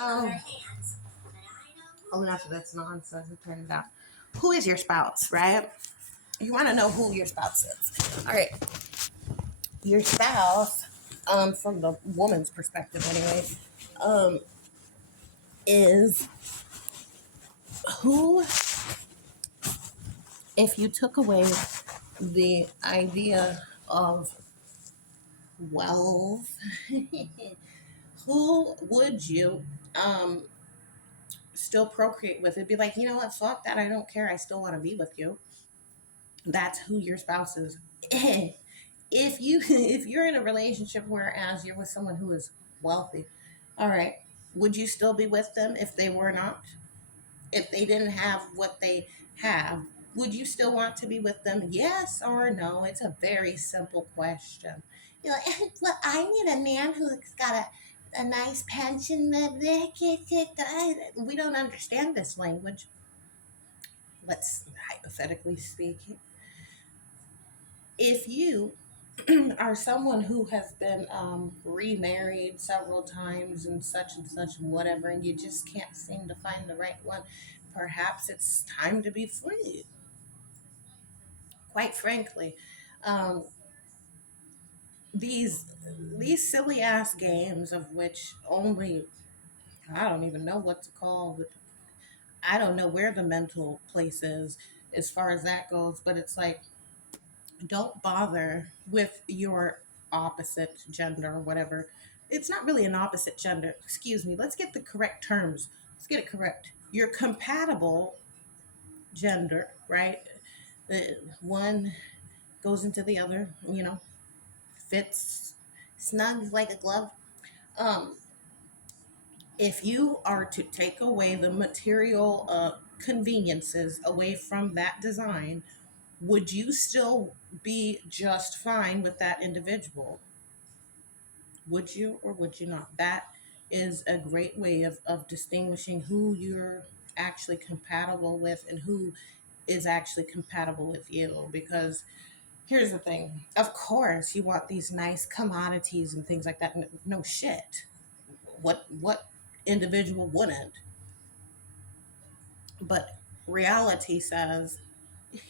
Um, oh, enough of this nonsense. Turn it down. Who is your spouse, right? You want to know who your spouse is. All right. Your spouse, from the woman's perspective anyway, um, is who, if you took away the idea of wealth, who would you um still procreate with? It'd be like, you know what, fuck that, I don't care, I still want to be with you. That's who your spouse is. If you if you're in a relationship whereas you're with someone who is wealthy, all right, would you still be with them if they were not? If they didn't have what they have, would you still want to be with them? Yes or no? It's a very simple question. You're like, well, I need a man who's got a nice pension. We don't understand this language. Let's hypothetically speaking. If you are someone who has been remarried several times and such whatever, and you just can't seem to find the right one, perhaps it's time to be free. Quite frankly, um, these these silly ass games of which only I don't even know what to call. I don't know where the mental place is as far as that goes, but it's like, don't bother with your opposite gender or whatever. It's not really an opposite gender. Excuse me. Let's get the correct terms. Let's get it correct. Your compatible gender, right? The one goes into the other, fits snug like a glove. Um, if you are to take away the material conveniences away from that design, would you still be just fine with that individual? Would you or would you not? That is a great way of distinguishing who you're actually compatible with and who is actually compatible with you. Because here's the thing, of course, you want these nice commodities and things like that. No shit. What individual wouldn't? But reality says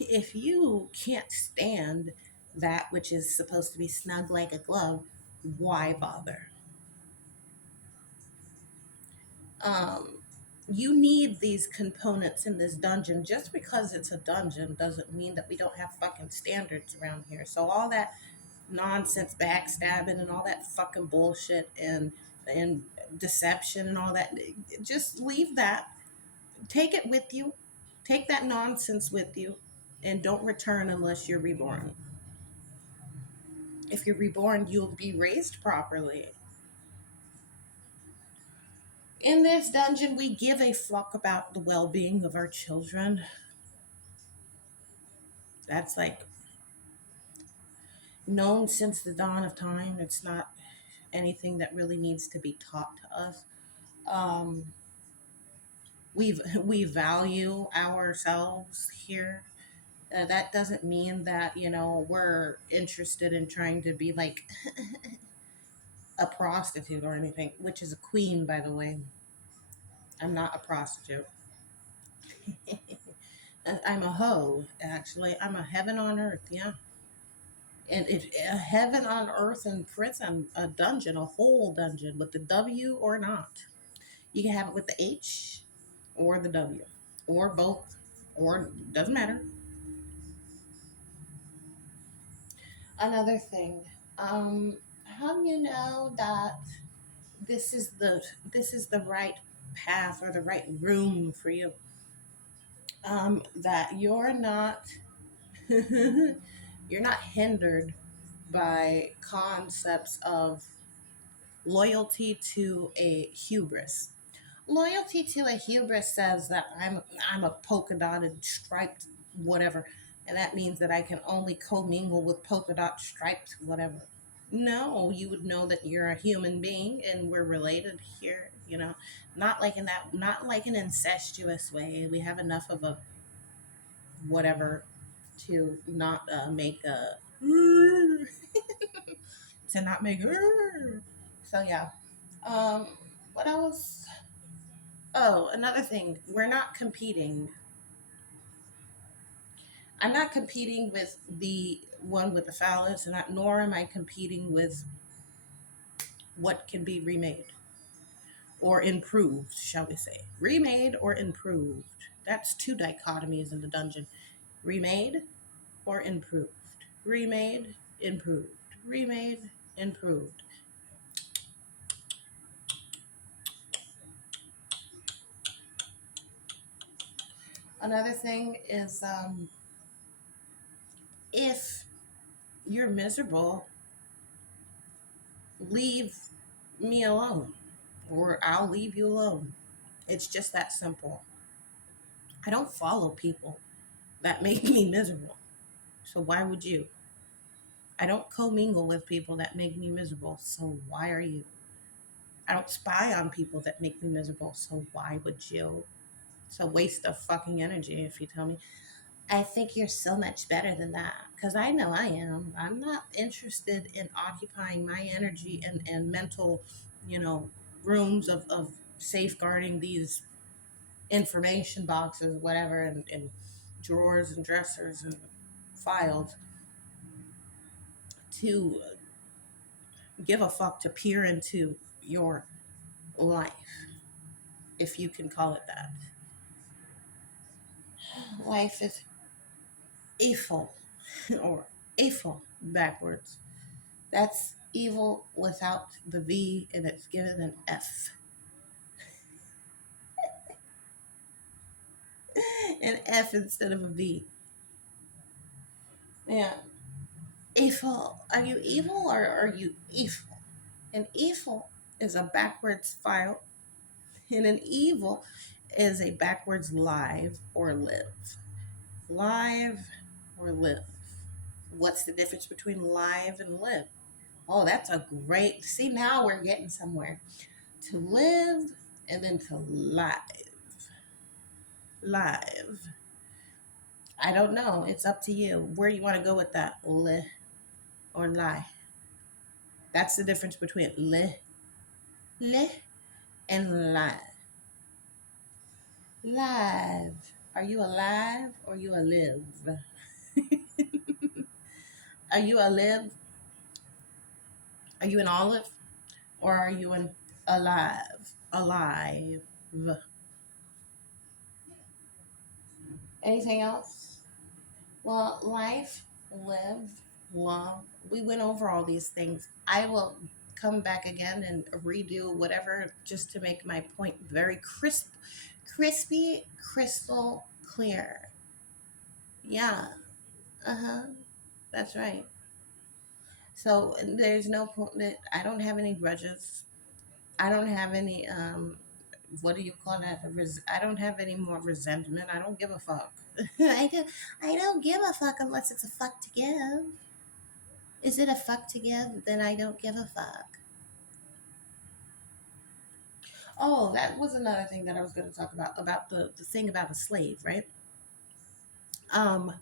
if you can't stand that which is supposed to be snug like a glove, why bother? um, you need these components in this dungeon. Just because it's a dungeon doesn't mean that we don't have fucking standards around here. So all that nonsense backstabbing and all that fucking bullshit and deception and all that, just leave that. Take it with you. Take that nonsense with you and don't return unless you're reborn. If you're reborn, you'll be raised properly. In this dungeon, we give a fuck about the well being of our children. That's like known since the dawn of time. It's not anything that really needs to be taught to us. Um, we value ourselves here. That doesn't mean that we're interested in trying to be like a prostitute or anything, which is a queen, by the way. I'm not a prostitute. I'm a hoe, actually. I'm a heaven on earth, yeah. And if a heaven on earth and prison, a dungeon, a whole dungeon with the W or not. You can have it with the H or the W or both, or doesn't matter. Another thing, how do you know that this is the right path or the right room for you? That you're not you're not hindered by concepts of loyalty to a hubris. Loyalty to a hubris says that I'm a polka dotted striped whatever, and that means that I can only commingle with polka dot striped whatever. No, you would know that you're a human being and we're related here. Not like in that, not like an incestuous way. We have enough of a whatever to not make a to not make. So yeah. Um, what else? Oh, another thing, we're not competing. I'm not competing with the one with the phallus, and nor am I competing with what can be remade or improved, shall we say. Remade or improved. That's two dichotomies in the dungeon. Remade or improved. Remade, improved. Remade, improved. Another thing is if you're miserable, leave me alone or I'll leave you alone. It's just that simple. I don't follow people that make me miserable. So why would you? I don't commingle with people that make me miserable. So why are you? I don't spy on people that make me miserable. So why would you? It's a waste of fucking energy if you tell me, I think you're so much better than that. Because I know I am. I'm not interested in occupying my energy and mental, you know, rooms of safeguarding these information boxes, whatever, and drawers and dressers and files to give a fuck to peer into your life, if you can call it that. Life is evil, or evil backwards. That's evil without the V, and it's given an F. An F instead of a V. Yeah. Evil. Are you evil or are you evil? An evil is a backwards file, and an evil is a backwards live or live. Live or live. What's the difference between live and live? Oh, that's a great. See, now we're getting somewhere. To live and then to live. Live. I don't know. It's up to you. Where you want to go with that? Li or lie. That's the difference between li, and lie. Live. Are you alive or you alive? Are you alive? Are you an olive or are you an alive? Alive. Anything else? Well, life, live, love. We went over all these things. I will come back again and redo whatever just to make my point very crispy, crystal clear. Yeah. Uh huh. That's right. So there's no point that I don't have any grudges. I don't have any what do you call that? I don't have any more resentment. I don't give a fuck. I don't give a fuck unless it's a fuck to give. Is it a fuck to give? Then I don't give a fuck. Oh, that was another thing that I was going to talk about the thing about a slave, right? Um,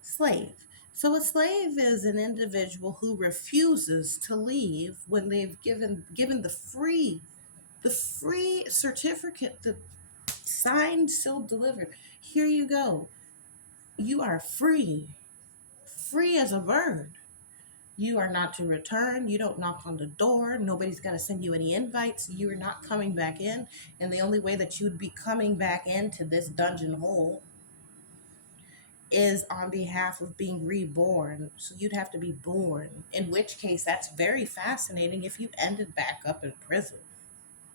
Slave. So a slave is an individual who refuses to leave when they've given the free certificate, the signed, sealed, delivered. Here you go. You are free, free as a bird. You are not to return. You don't knock on the door. Nobody's going to send you any invites. You are not coming back in. And the only way that you would be coming back into this dungeon hole is on behalf of being reborn. So you'd have to be born, in which case that's very fascinating if you ended back up in prison.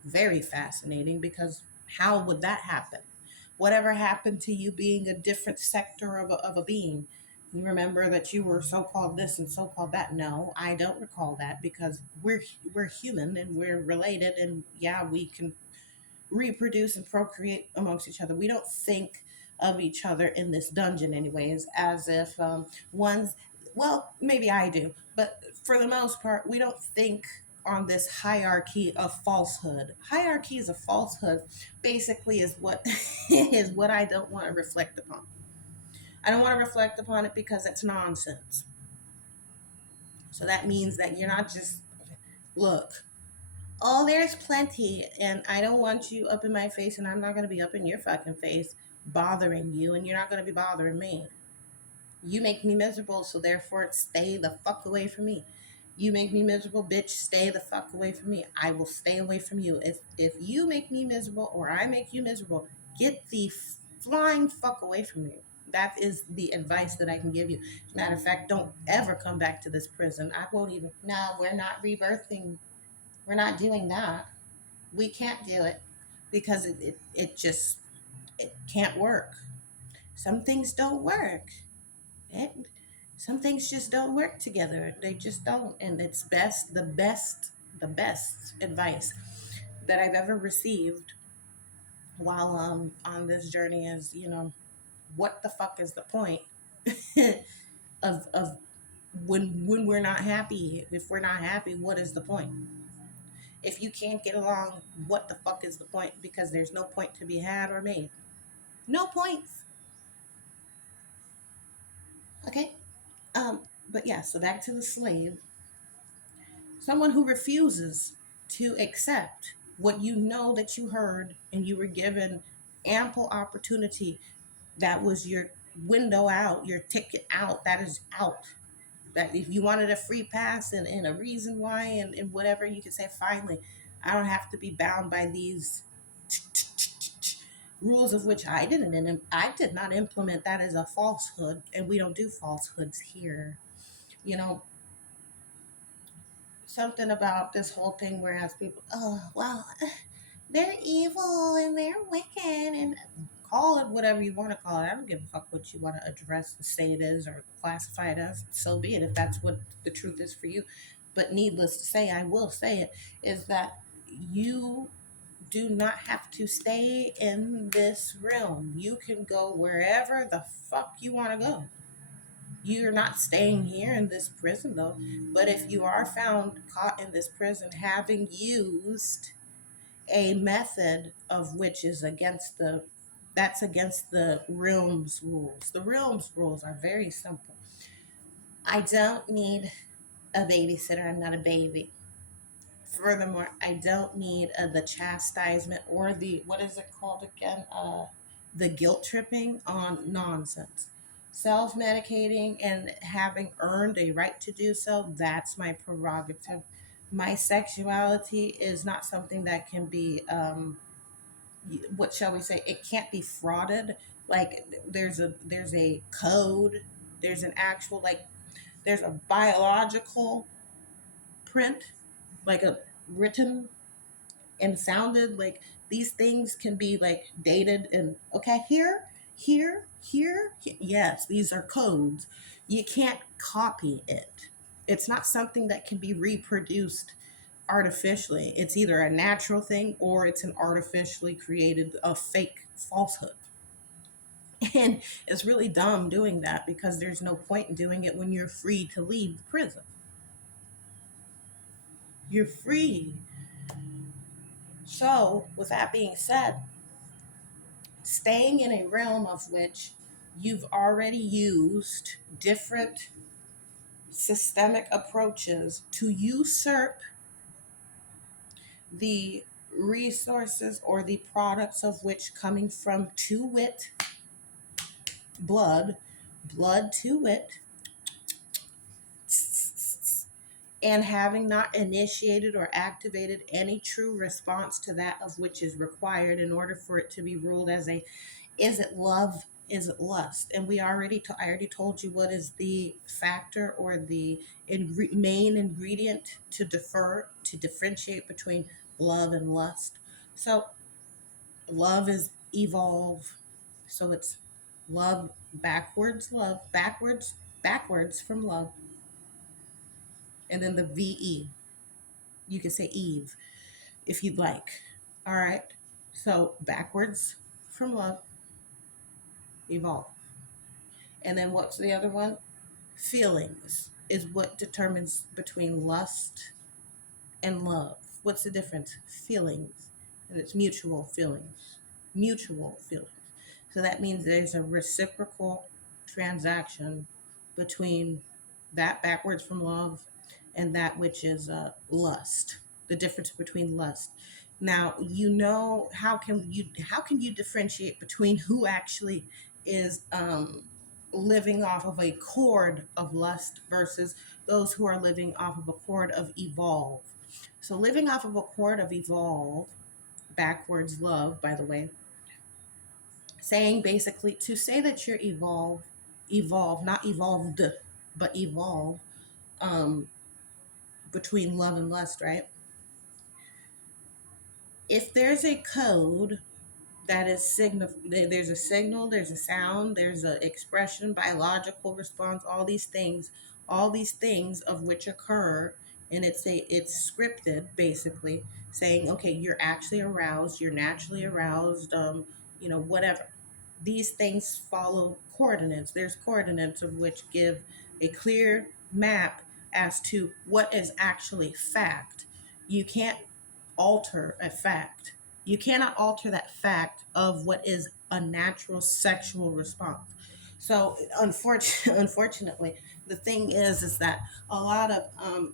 Very fascinating because how would that happen? Whatever happened to you being a different sector of a being? You remember that you were so-called this and so-called that? No, I don't recall that because we're human and we're related, and yeah, we can reproduce and procreate amongst each other. We don't think of each other in this dungeon, anyways, as if one's, well, maybe I do, but for the most part, we don't think on this hierarchy of falsehood. Hierarchies of falsehood basically is what is what I don't want to reflect upon. I don't want to reflect upon it because it's nonsense. So that means that you're not just look. Oh, there's plenty, and I don't want you up in my face, and I'm not going to be up in your fucking face bothering you, and you're not going to be bothering me. You make me miserable, so therefore stay the fuck away from me. You make me miserable, bitch, stay the fuck away from me. I will stay away from you. If you make me miserable or I make you miserable, get the flying fuck away from me. That is the advice that I can give you. As a matter of fact, don't ever come back to this prison. I won't even. No, we're not rebirthing. We're not doing that. We can't do it because it just it can't work. Some things don't work. It, some things just don't work together. They just don't. And it's the best advice that I've ever received while on this journey is, what the fuck is the point of when we're not happy? If we're not happy, what is the point? If you can't get along, what the fuck is the point? Because there's no point to be had or made. No points. Okay. But yeah, so back to the slave. Someone who refuses to accept what you know that you heard and you were given ample opportunity. That was your window out, your ticket out. That is out. That if you wanted a free pass and a reason why and whatever, you could say, finally, I don't have to be bound by these rules of which I did not implement. That is a falsehood, and we don't do falsehoods here. You know, something about this whole thing whereas people, oh well, they're evil and they're wicked and call it whatever you want to call it. I don't give a fuck what you want to address and say it is or classify it as. So be it if that's what the truth is for you. But needless to say, I will say it, is that you do not have to stay in this realm. You can go wherever the fuck you want to go. You're not staying here in this prison though. But if you are found caught in this prison having used a method of which is against the that's against the realm's rules. The realm's rules are very simple. I don't need a babysitter. I'm not a baby. Furthermore, I don't need the chastisement or the, what is it called again? The guilt tripping on nonsense. Self medicating and having earned a right to do so, that's my prerogative. My sexuality is not something that can be, what shall we say? It can't be frauded. Like there's a code, there's an actual, like, there's a biological print, like a written and sounded, like these things can be like dated and okay, yes, these are codes. You can't copy it. It's not something that can be reproduced artificially. It's either a natural thing or it's an artificially created a fake falsehood. And it's really dumb doing that because there's no point in doing it when you're free to leave the prison. You're free. So with that being said, staying in a realm of which you've already used different systemic approaches to usurp the resources or the products of which coming from, to wit, blood, blood to wit, and having not initiated or activated any true response to that of which is required in order for it to be ruled as a, is it love, is it lust? And I already told you what is the factor or the main ingredient to differentiate between love and lust. So love is evolve. So it's love backwards from love, and then the VE. You can say Eve if you'd like. All right. So backwards from love, evolve. And then what's the other one? Feelings is what determines between lust and love. What's the difference? Feelings. And it's mutual feelings. Mutual feelings. So that means there's a reciprocal transaction between that backwards from love and that which is lust. the difference between lust. Now, how can you differentiate between who actually is living off of a cord of lust versus those who are living off of a cord of evolve? So living off of a cord of evolve, backwards love, by the way, saying basically to say that you're evolve, not evolved, but evolve, um, between love and lust, right? If there's a code that is there's a signal, there's a sound, there's an expression, biological response, all these things of which occur, and it's scripted basically, saying, okay, you're actually aroused, you're naturally aroused, whatever. These things follow coordinates. There's coordinates of which give a clear map as to what is actually fact. You can't alter a fact. You cannot alter that fact of what is a natural sexual response. So unfortunately, the thing is that a lot of,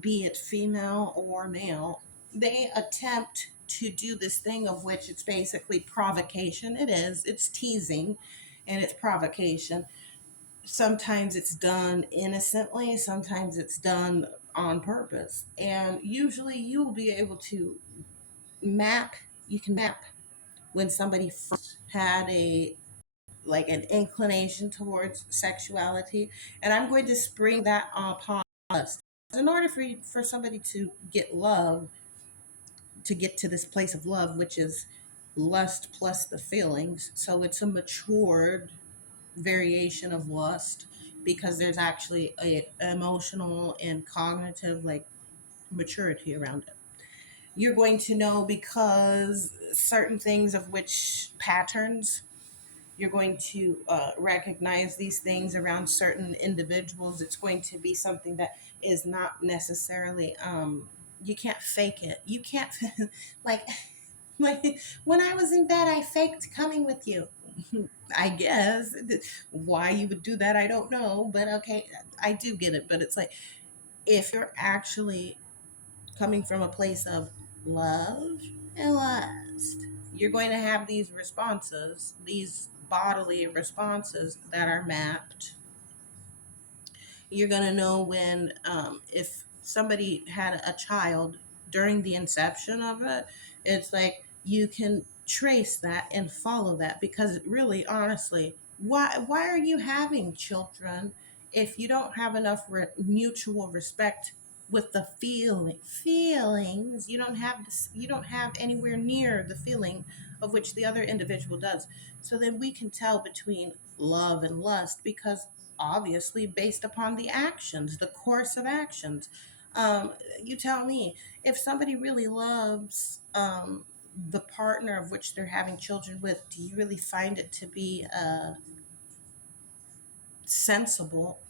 be it female or male, they attempt to do this thing of which it's basically provocation. It's teasing, and it's provocation. Sometimes it's done innocently, sometimes it's done on purpose. And usually you'll be able to map, you can map when somebody first had a like an inclination towards sexuality. And I'm going to spring that upon us. In order for somebody to get love, to get to this place of love, which is lust plus the feelings. So it's a matured variation of lust, because there's actually a emotional and cognitive like maturity around it. You're going to know because certain things of which patterns, you're going to recognize these things around certain individuals. It's going to be something that is not necessarily, you can't fake it. You can't like like when I was in bed, I faked coming with you. I guess why you would do that, I don't know, but okay, I do get it. But it's like, if you're actually coming from a place of love and lust, you're going to have these responses, these bodily responses that are mapped. You're going to know when, if somebody had a child during the inception of it, it's like you can trace that and follow that, because really, honestly, why are you having children if you don't have enough mutual respect with the feelings? You don't have anywhere near the feeling of which the other individual does. So then we can tell between love and lust, because obviously based upon the actions, the course of actions. Um, you tell me, if somebody really loves, the partner of which they're having children with, do you really find it to be sensible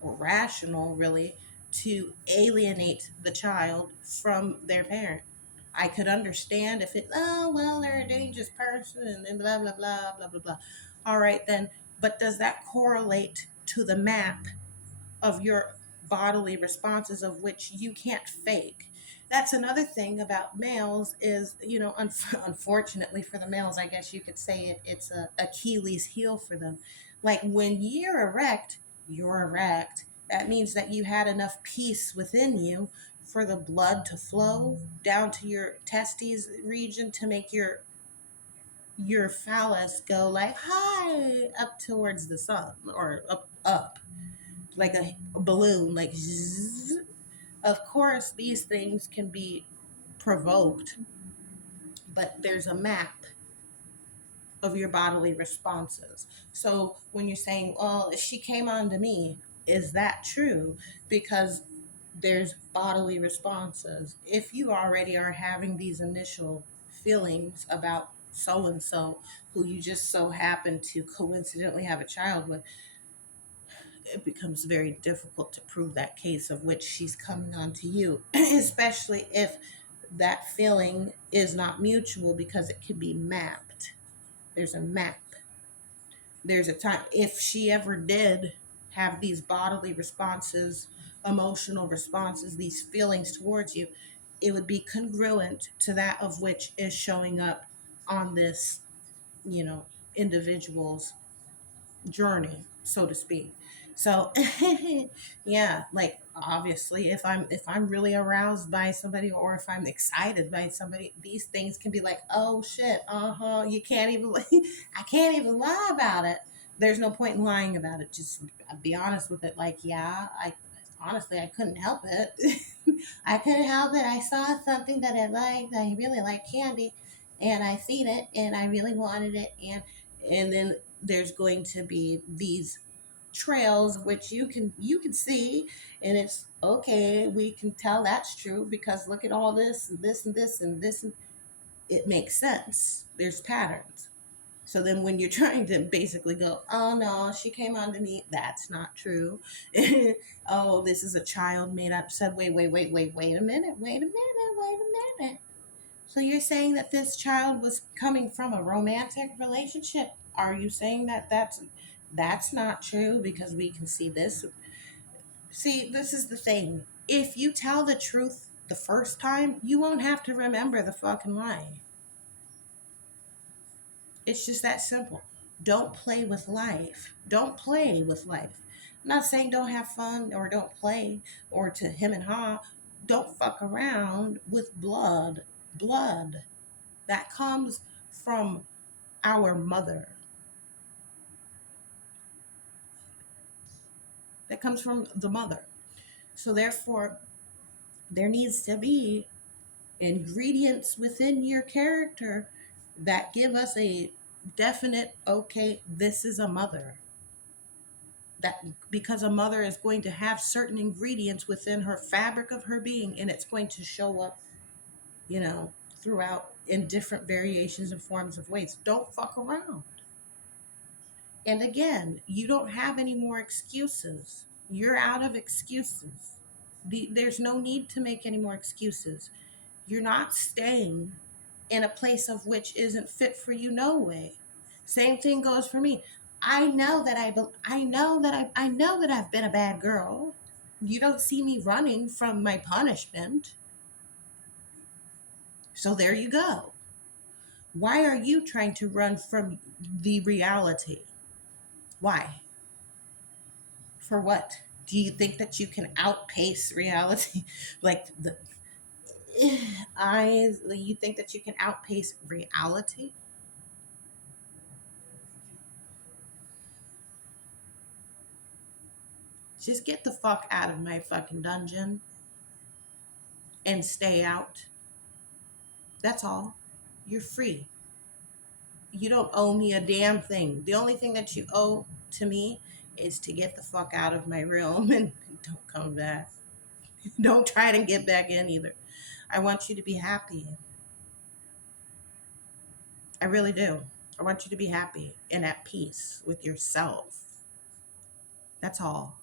or rational, really, to alienate the child from their parent? I could understand if it, oh, well, they're a dangerous person and blah, blah, blah, blah, blah, blah. All right, then. But does that correlate to the map of your bodily responses of which you can't fake? That's another thing about males is, unfortunately for the males, I guess you could say it's a Achilles heel for them. Like when you're erect. That means that you had enough peace within you for the blood to flow down to your testes region to make your phallus go like high up towards the sun, or up like a balloon, like zzz. Of course, these things can be provoked, but there's a map of your bodily responses. So when you're saying, well, she came on to me, is that true? Because there's bodily responses. If you already are having these initial feelings about so and so, who you just so happen to coincidentally have a child with, it becomes very difficult to prove that case of which she's coming on to you, especially if that feeling is not mutual, because it can be mapped. There's a map. There's a time, if she ever did have these bodily responses, emotional responses, these feelings towards you, it would be congruent to that of which is showing up on this, you know, individual's journey, so to speak. So yeah, like obviously if I'm really aroused by somebody, or if I'm excited by somebody, these things can be like, oh shit, you can't even I can't even lie about it. There's no point in lying about it. Just be honest with it. Like, yeah, I honestly I couldn't help it. I couldn't help it. I saw something that I liked. I really like candy, and I seen it, and I really wanted it, and then there's going to be these trails which you can see, and it's okay, we can tell that's true because look at all this and this and this and this, and it makes sense. There's patterns. So then when you're trying to basically go, oh no, she came on to me, that's not true. Oh, this is a child made up, said, wait a minute, wait a minute. So you're saying that this child was coming from a romantic relationship? Are you saying that that's not true because we can see this? See, this is the thing. If you tell the truth the first time, you won't have to remember the fucking lie. It's just that simple. Don't play with life. Don't play with life. I'm not saying don't have fun or don't play or to him and ha. Don't fuck around with blood. Blood that comes from our mother, that comes from the mother. So therefore, there needs to be ingredients within your character that give us a definite, okay, this is a mother. That because a mother is going to have certain ingredients within her fabric of her being, and it's going to show up, you know, throughout in different variations and forms of ways. Don't fuck around. And again, you don't have any more excuses. You're out of excuses. There's no need to make any more excuses. You're not staying in a place of which isn't fit for you, no way. Same thing goes for me. I know that I've been a bad girl. You don't see me running from my punishment. So there you go. Why are you trying to run from the reality? Why? For what? Do you think that you can outpace reality? Like the eyes, you think that you can outpace reality? Just get the fuck out of my fucking dungeon and stay out. That's all. You're free. You don't owe me a damn thing. The only thing that you owe to me is to get the fuck out of my realm and don't come back. Don't try to get back in either. I want you to be happy. I really do. I want you to be happy and at peace with yourself. That's all.